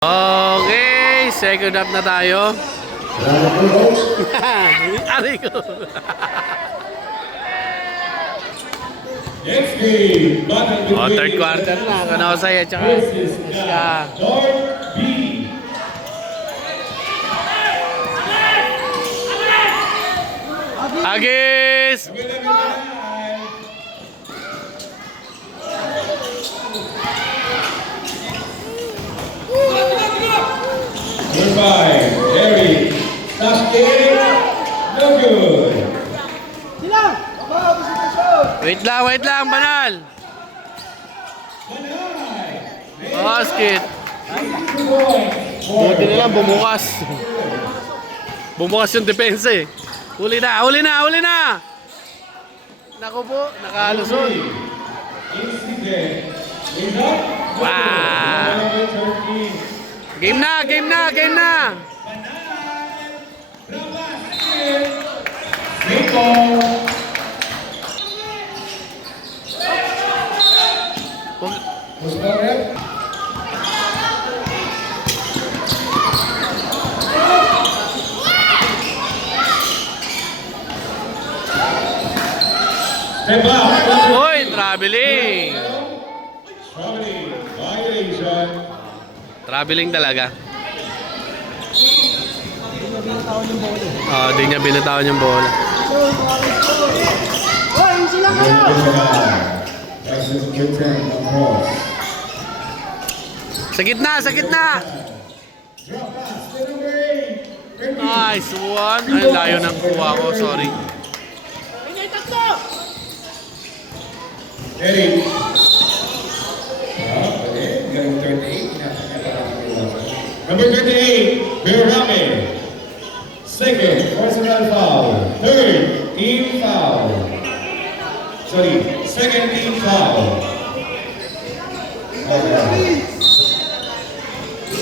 Okay, second up na tayo. Aray ko. Third quarter na. Kanosay at saka Iska. Agis! Goodbye, Eric. Stop it. No good. Wait lang, banal. Basket. Buti na lang, bumukas. Bumukas yung depensa eh. Huli na. Naku po, nakalusot. Wow. Game na. Hoy, traveling. Traveling talaga. Di niya binatawan yung bola. Sa gitna. Nice one. Ay, layo ng kuha ko. Sorry. Eric. Number 38, Berame. Second, personal foul. Third, team foul. Second team foul.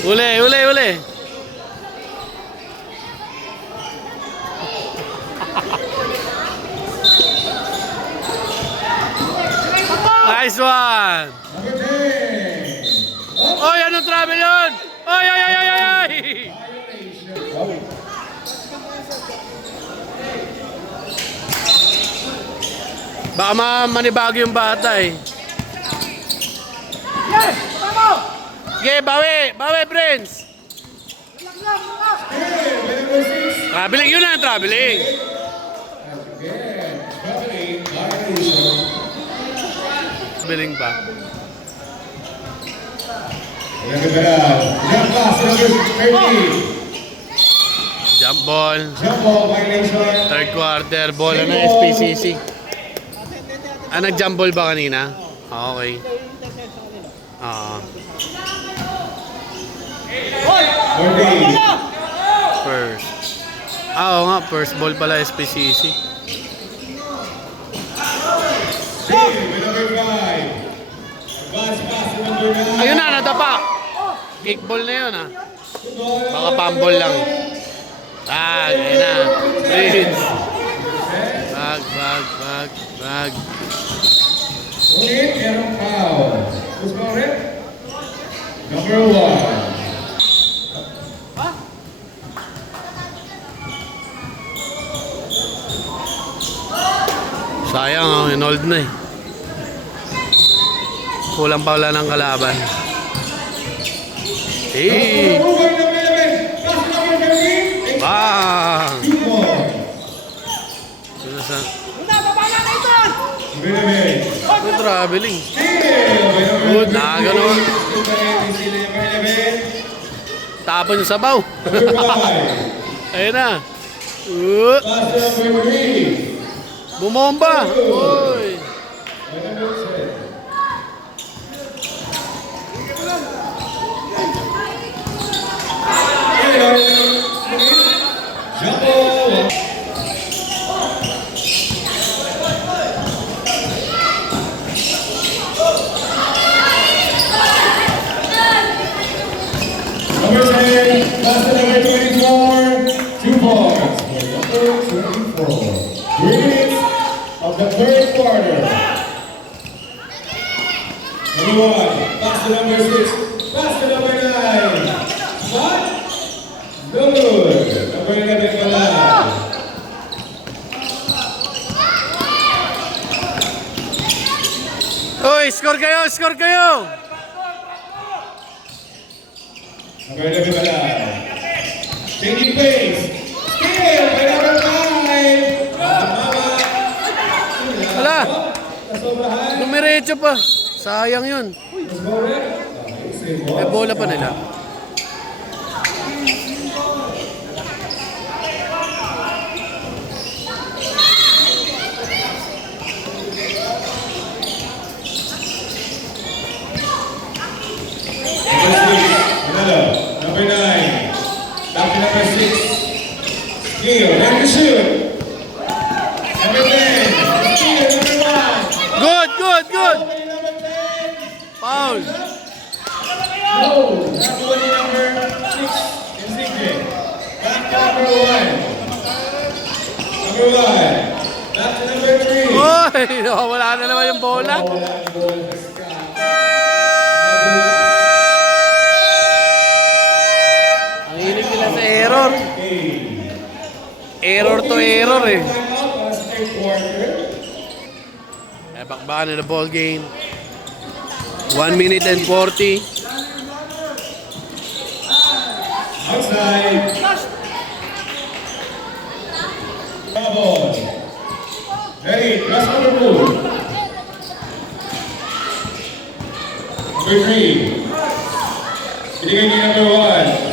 Uli. Nice one. Number 10. Oy, anong travel yun? Oy. Baka manibago yung bata eh. Okay, bawi, friends. Traveling yun na, traveling. Traveling pa. Jump ball. Third quarter, bola ng SPCC. Nag-jump ball ba kanina? Okay. First. Oo nga, first ball pala SPCC. Ayun na, natapa. Kickball na yun Baka pamball lang. Ayun na. Prince. Bag. Ulit, merong foul. Who's going red? Number 1. Sayang, inold na eh. Kulang pa wala ng kalaban. Bang! Traveling. Good. Nakaganon. Tapon yung sabaw. Ayun na. Bumomba. Uy. Number 10, basket number 24, 2 points. Number 24. 3 minutes of the third quarter. Number 1, basket number 6, basket number 9. score kayo! Number 11 pala. Changing pace. Steal by number 5. Mama. Wala! Nasobrahan. Dumiretso pa. Sayang yun. Let's go rin. Okay, save ball. May bola pa nila. Number 9. Back to number 6. Steal. Let me shoot. Number 10. Steal. Number 1. Good, good, good! Okay, number 10. Foul! No. Not only number 6. Insigne. Back to number 1. Number 1. Back to number 3. Uy! Wala na naman yung bola. Wala ang bola sa Scott. Ang hilig nila sa error. Error to error eh. Eh, bakbakan na ball game. 1 minute and 40. Outside. Ball. Ready. Cross over move. Number 3. Binigay ni number 1.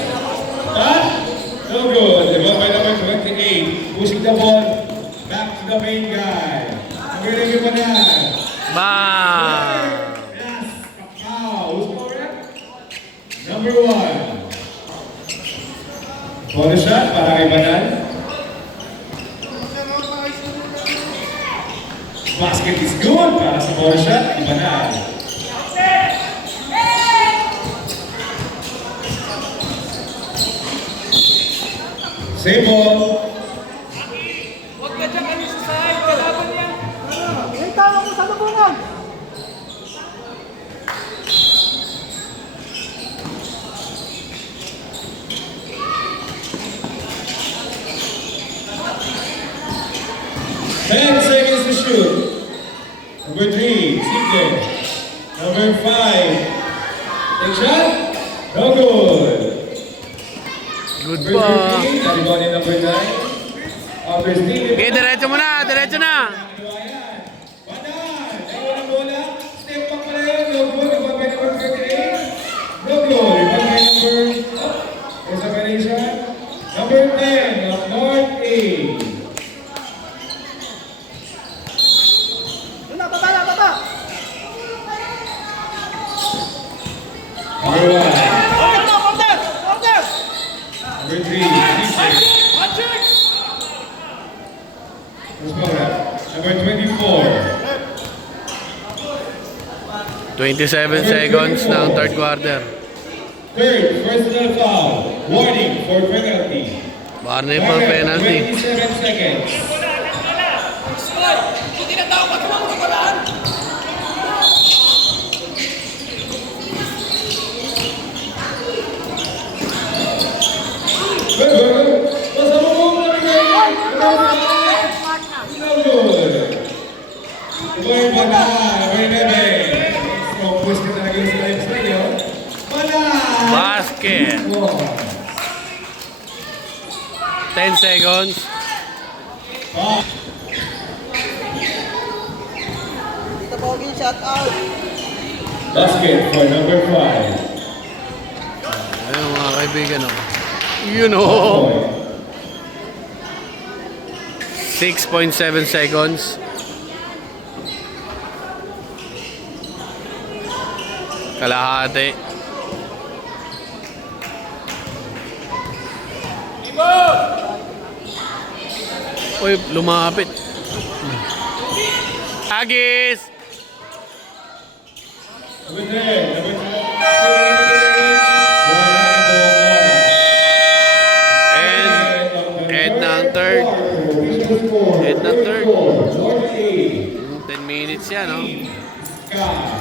No good. The ball by number 28. Pushing the ball back to the main guy. Number 11 pa na. Bang! Yes. Kakao. Who's scorer? Number 1. Ball shot para kay Banal. Basket is good para sa ball shot kay Banal. Same ball. Huwag ka dyan kami sa side, kalaban yan. Ay, tama mo sa lubungan. Ten seconds to shoot. Number 3, Sige. Number 5. Take shot. No good. Good Number pa. 13, nalibon ni number 9. After stealing. Okay, diretso mo na. Diretso na. Banal. Ewan ang bola. Step back pala yun. No good. Ibang kay number 38. No good. Ibang kay number... There's a variation. Number 10 of North A. Baba, baba, baba. Number 1. Order, order. Number 3, Sige. Watching. Number 24. 27 seconds ng third quarter. Third, personal foul. Warning for penalty. Barney for penalty. 27 seconds. Hindi na dapat mo ang kabalaan. Good, good. Basta mo mo na rin. No good. Boy, bata. Boy, bebe. Strong push ka talaga yung sila sa inyo. Bala! Basket. 10 seconds. Dito Pogi, shut out. Basket for number 5. Ayun mga kaibigan oh. You know. 6.7 seconds. Kalahati. Uy, lumapit. Agis! Number 10. Number 10. And ng third. And ng third. 10 minutes yan, no? Sky.